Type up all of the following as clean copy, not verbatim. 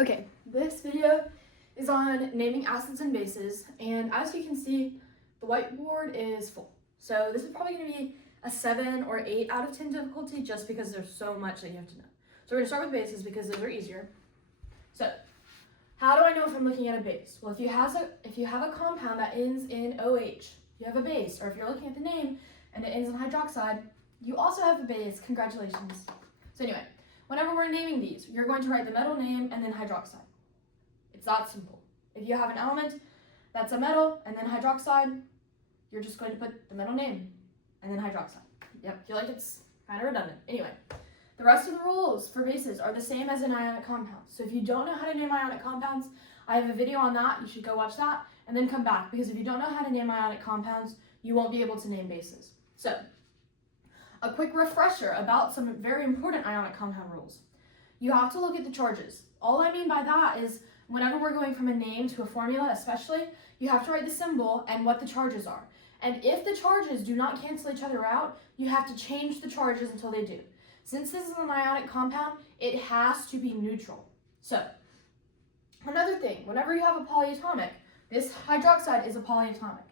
Okay, this video is on naming acids and bases, and as you can see, the whiteboard is full. So this is probably going to be a 7 or 8 out of 10 difficulty just because there's so much that you have to know. So we're going to start with bases because those are easier. So how do I know if I'm looking at a base? Well, if you have a compound that ends in OH, you have a base, or if you're looking at the name and it ends in hydroxide, you also have a base. Congratulations. So anyway, whenever we're naming these, you're going to write the metal name and then hydroxide. It's that simple. If you have an element that's a metal and then hydroxide, you're just going to put the metal name and then hydroxide. Yep, I feel like it's kind of redundant. Anyway, the rest of the rules for bases are the same as in ionic compounds. So if you don't know how to name ionic compounds, I have a video on that. You should go watch that and then come back, because if you don't know how to name ionic compounds, you won't be able to name bases. So a quick refresher about some very important ionic compound rules. You have to look at the charges. All I mean by that is whenever we're going from a name to a formula especially, you have to write the symbol and what the charges are. And if the charges do not cancel each other out, you have to change the charges until they do. Since this is an ionic compound, it has to be neutral. So another thing, whenever you have a polyatomic, this hydroxide is a polyatomic.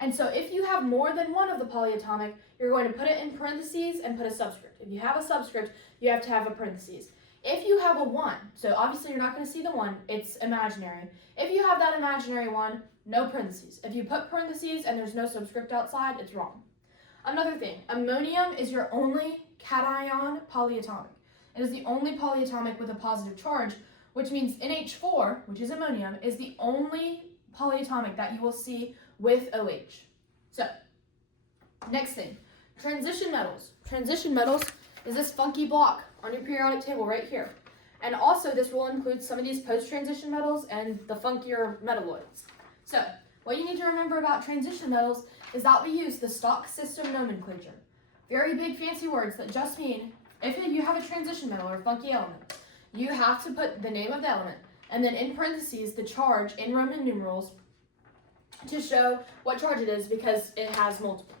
And so if you have more than one of the polyatomic, you're going to put it in parentheses and put a subscript. If you have a subscript, you have to have a parentheses. If you have a 1, so obviously you're not going to see the 1, it's imaginary. If you have that imaginary 1, no parentheses. If you put parentheses and there's no subscript outside, it's wrong. Another thing, ammonium is your only cation polyatomic. It is the only polyatomic with a positive charge, which means NH4, which is ammonium, is the only polyatomic that you will see with OH. So, next thing, transition metals. Transition metals is this funky block on your periodic table right here. And also this will include some of these post-transition metals and the funkier metalloids. So, what you need to remember about transition metals is that we use the stock system nomenclature. Very big fancy words that just mean if you have a transition metal or funky element, you have to put the name of the element and then in parentheses the charge in Roman numerals to show what charge it is because it has multiple.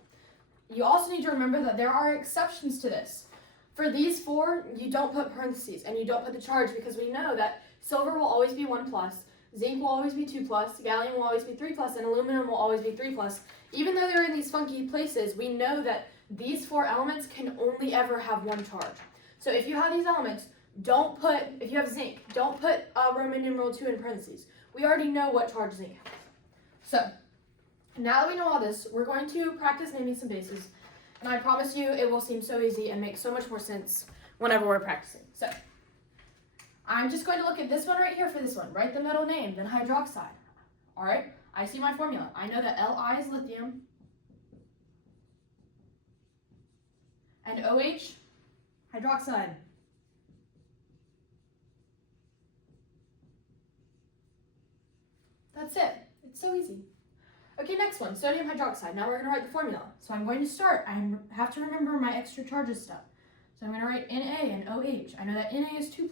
You also need to remember that there are exceptions to this. For these 4, you don't put parentheses and you don't put the charge because we know that silver will always be 1+, zinc will always be 2+, gallium will always be 3+, and aluminum will always be 3+. Even though they're in these funky places, we know that these 4 elements can only ever have 1 charge. So if you have these elements, if you have zinc, don't put Roman numeral 2 in parentheses. We already know what charge zinc has. So, now that we know all this, we're going to practice naming some bases, and I promise you it will seem so easy and make so much more sense whenever we're practicing. So, I'm just going to look at this one right here for this one. Write the metal name, then hydroxide. All right, I see my formula. I know that Li is lithium, and OH, hydroxide. That's it. It's so easy. Okay, next one, sodium hydroxide. Now we're going to write the formula. So I'm going to start. I have to remember my extra charges stuff. So I'm going to write Na and OH. I know that Na is 2+,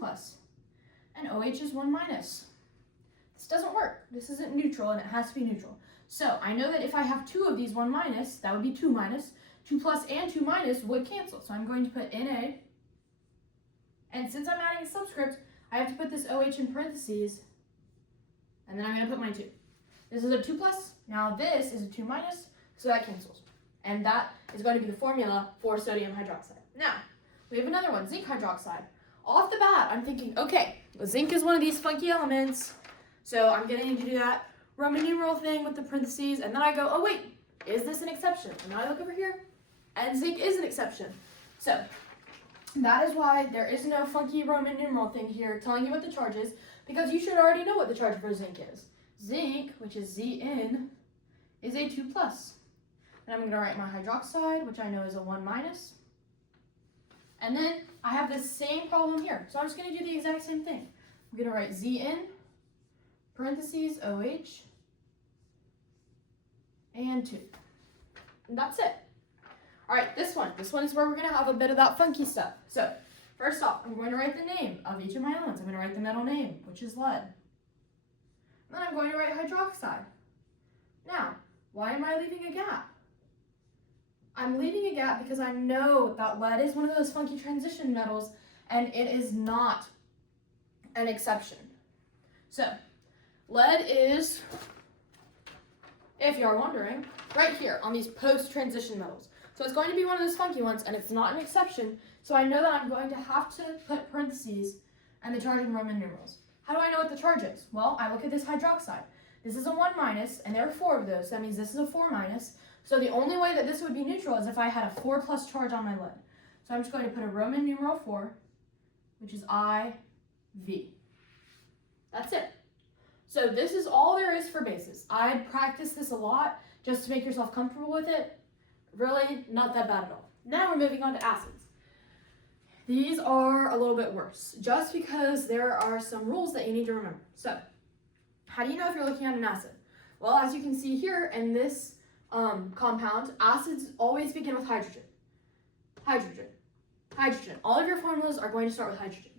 and OH is 1-. This doesn't work. This isn't neutral, and it has to be neutral. So I know that if I have 2 of these 1-, that would be 2-. 2+ and 2- would cancel. So I'm going to put Na, and since I'm adding a subscript, I have to put this OH in parentheses, and then I'm going to put my 2. This is a 2+, now this is a 2-, so that cancels. And that is going to be the formula for sodium hydroxide. Now, we have another one, zinc hydroxide. Off the bat, I'm thinking, okay, zinc is one of these funky elements, so I'm going to need to do that Roman numeral thing with the parentheses, and then I go, oh wait, is this an exception? And I look over here, and zinc is an exception. So, that is why there is no funky Roman numeral thing here telling you what the charge is, because you should already know what the charge for zinc is. Zinc, which is Zn, is a 2+. And I'm going to write my hydroxide, which I know is a 1-. And then I have this same problem here. So I'm just going to do the exact same thing. I'm going to write Zn, parentheses, OH, and 2. And that's it. All right, this one. This one is where we're going to have a bit of that funky stuff. So first off, I'm going to write the name of each of my elements. I'm going to write the metal name, which is lead. And then I'm going to write hydroxide. Now, why am I leaving a gap? I'm leaving a gap because I know that lead is one of those funky transition metals, and it is not an exception. So lead is, if you're wondering, right here on these post-transition metals. So it's going to be one of those funky ones, and it's not an exception, so I know that I'm going to have to put parentheses and the charge in Roman numerals. How do I know what the charge is? Well, I look at this hydroxide. This is a 1 minus, and there are 4 of those, so that means this is a 4 minus. So the only way that this would be neutral is if I had a 4 plus charge on my lead. So I'm just going to put a Roman numeral 4, which is IV. That's it. So this is all there is for bases. I'd practice this a lot just to make yourself comfortable with it. Really, not that bad at all. Now we're moving on to acids. These are a little bit worse, just because there are some rules that you need to remember. So, how do you know if you're looking at an acid? Well, as you can see here in this compound, acids always begin with hydrogen. Hydrogen. Hydrogen. All of your formulas are going to start with hydrogen.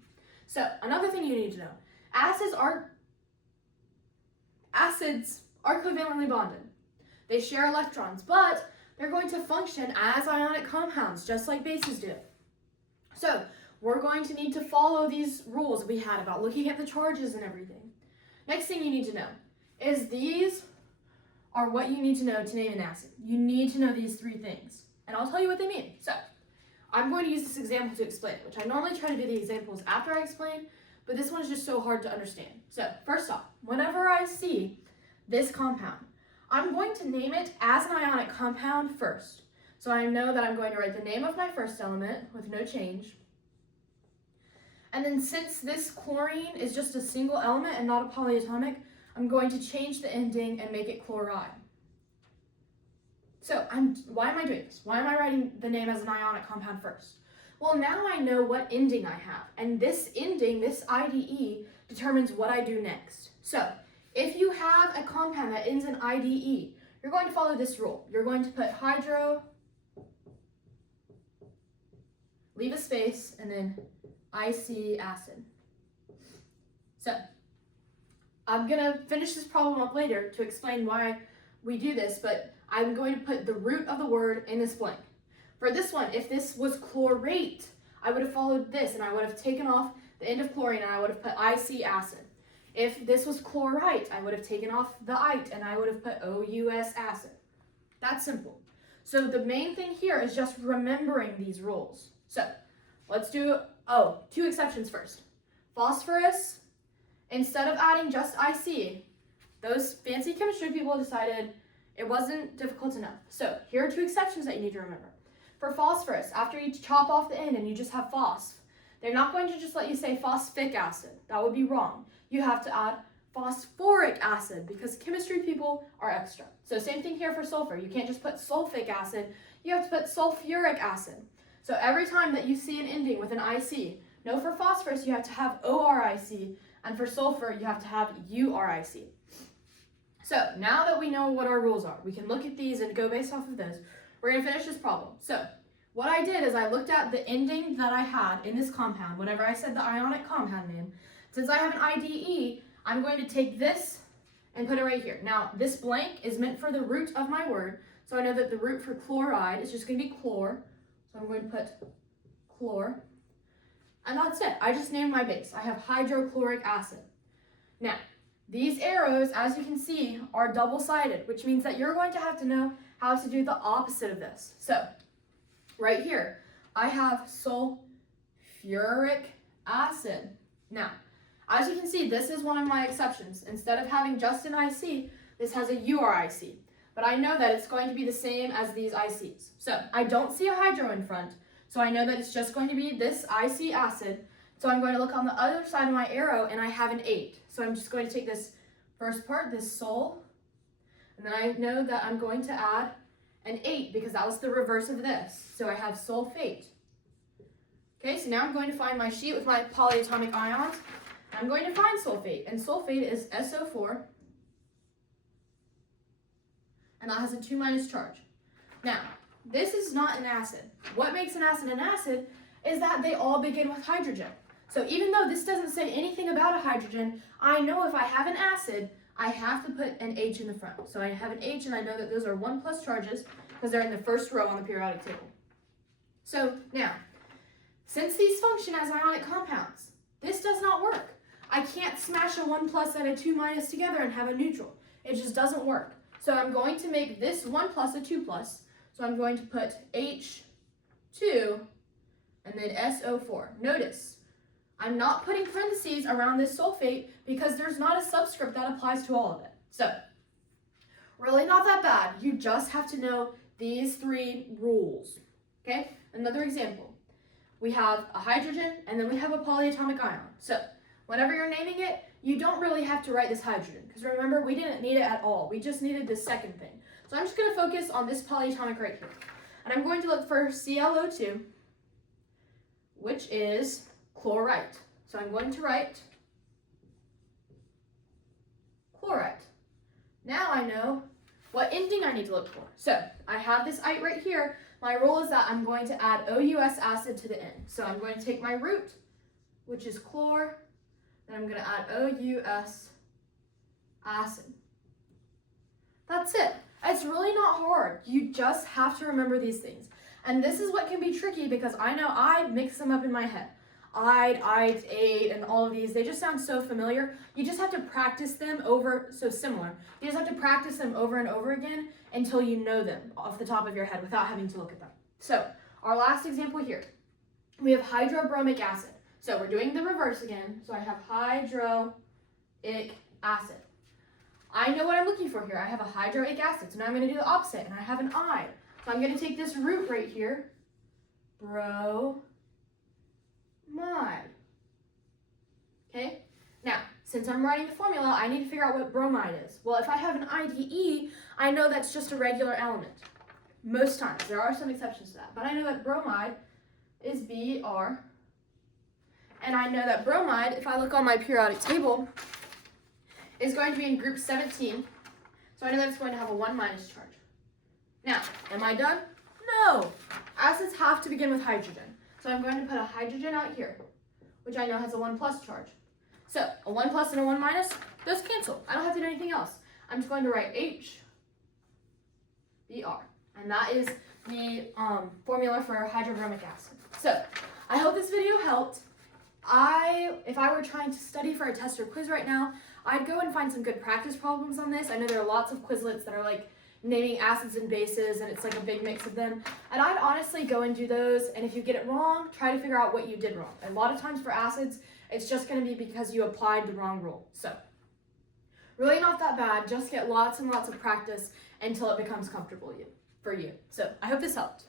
So, another thing you need to know. Acids are covalently bonded. They share electrons, but they're going to function as ionic compounds, just like bases do. So, we're going to need to follow these rules we had about looking at the charges and everything. Next thing you need to know is these are what you need to know to name an acid. You need to know these 3 things, and I'll tell you what they mean. So, I'm going to use this example to explain it, which I normally try to do the examples after I explain, but this one is just so hard to understand. So, first off, whenever I see this compound, I'm going to name it as an ionic compound first. So I know that I'm going to write the name of my first element with no change. And then since this chlorine is just a single element and not a polyatomic, I'm going to change the ending and make it chloride. So why am I doing this? Why am I writing the name as an ionic compound first? Well, now I know what ending I have. And this ending, this IDE, determines what I do next. So if you have a compound that ends in IDE, you're going to follow this rule. You're going to put hydro, leave a space, and then IC acid. So, I'm going to finish this problem up later to explain why we do this, but I'm going to put the root of the word in this blank. For this one, if this was chlorate, I would have followed this, and I would have taken off the end of chlorine, and I would have put IC acid. If this was chlorite, I would have taken off the ite, and I would have put OUS acid. That's simple. So the main thing here is just remembering these rules. So let's do, 2 exceptions first. Phosphorus, instead of adding just IC, those fancy chemistry people decided it wasn't difficult enough. So here are 2 exceptions that you need to remember. For phosphorus, after you chop off the end and you just have phosp, they're not going to just let you say phosphic acid. That would be wrong. You have to add phosphoric acid because chemistry people are extra. So same thing here for sulfur. You can't just put sulfic acid. You have to put sulfuric acid. So every time that you see an ending with an IC, no, for phosphorus you have to have ORIC, and for sulfur you have to have URIC. So now that we know what our rules are, we can look at these and go based off of those. We're going to finish this problem. So what I did is I looked at the ending that I had in this compound, whenever I said the ionic compound name. Since I have an IDE, I'm going to take this and put it right here. Now, this blank is meant for the root of my word, so I know that the root for chloride is just going to be chlor. So I'm going to put chlor. And that's it. I just named my base. I have hydrochloric acid. Now, these arrows, as you can see, are double-sided, which means that you're going to have to know how to do the opposite of this. So, right here, I have sulfuric acid. Now, as you can see, this is one of my exceptions. Instead of having just an IC, this has a URIC. But I know that it's going to be the same as these ICs. So I don't see a hydro in front, so I know that it's just going to be this IC acid. So I'm going to look on the other side of my arrow, and I have an 8. So I'm just going to take this first part, this sol, and then I know that I'm going to add an 8 because that was the reverse of this. So I have sulfate. Okay, so now I'm going to find my sheet with my polyatomic ions. I'm going to find sulfate, and sulfate is SO4, and that has a 2- charge. Now, this is not an acid. What makes an acid is that they all begin with hydrogen. So even though this doesn't say anything about a hydrogen, I know if I have an acid, I have to put an H in the front. So I have an H, and I know that those are 1+ charges because they're in the first row on the periodic table. So now, since these function as ionic compounds, this does not work. I can't smash a 1 plus and a 2 minus together and have a neutral. It just doesn't work. So I'm going to make this 1 plus a 2 plus. So I'm going to put H2 and then SO4. Notice, I'm not putting parentheses around this sulfate because there's not a subscript that applies to all of it. So, really not that bad. You just have to know these 3 rules. Okay, another example. We have a hydrogen and then we have a polyatomic ion. So, whenever you're naming it, you don't really have to write this hydrogen because remember, we didn't need it at all. We just needed this second thing. So I'm just going to focus on this polyatomic right here. And I'm going to look for ClO2, which is chlorite. So I'm going to write chlorite. Now I know what ending I need to look for. So I have this ite right here. My rule is that I'm going to add OUS acid to the end. So I'm going to take my root, which is chlor, and I'm going to add OUS acid. That's it. It's really not hard. You just have to remember these things. And this is what can be tricky because I know I mix them up in my head. Ite, and all of these, they just sound so familiar. You just have to practice them over, so similar. You just have to practice them over and over again until you know them off the top of your head without having to look at them. So, our last example here, we have hydrobromic acid. So we're doing the reverse again. So I have hydroic acid. I know what I'm looking for here. I have a hydroic acid. So now I'm going to do the opposite, and I have an I. So I'm going to take this root right here, bromide. Okay? Now, since I'm writing the formula, I need to figure out what bromide is. Well, if I have an IDE, I know that's just a regular element. Most times. There are some exceptions to that. But I know that bromide is Br. And I know that bromide, if I look on my periodic table, is going to be in group 17. So I know that it's going to have a 1 minus charge. Now, am I done? No. Acids have to begin with hydrogen. So I'm going to put a hydrogen out here, which I know has a 1 plus charge. So a 1 plus and a 1 minus, those cancel. I don't have to do anything else. I'm just going to write H, Br. And that is the formula for hydrobromic acid. So I hope this video helped. If I were trying to study for a test or quiz right now, I'd go and find some good practice problems on this. I know there are lots of Quizlets that are like naming acids and bases, and it's like a big mix of them. And I'd honestly go and do those, and if you get it wrong, try to figure out what you did wrong. And a lot of times for acids, it's just going to be because you applied the wrong rule. So, really not that bad. Just get lots and lots of practice until it becomes comfortable for you. So, I hope this helped.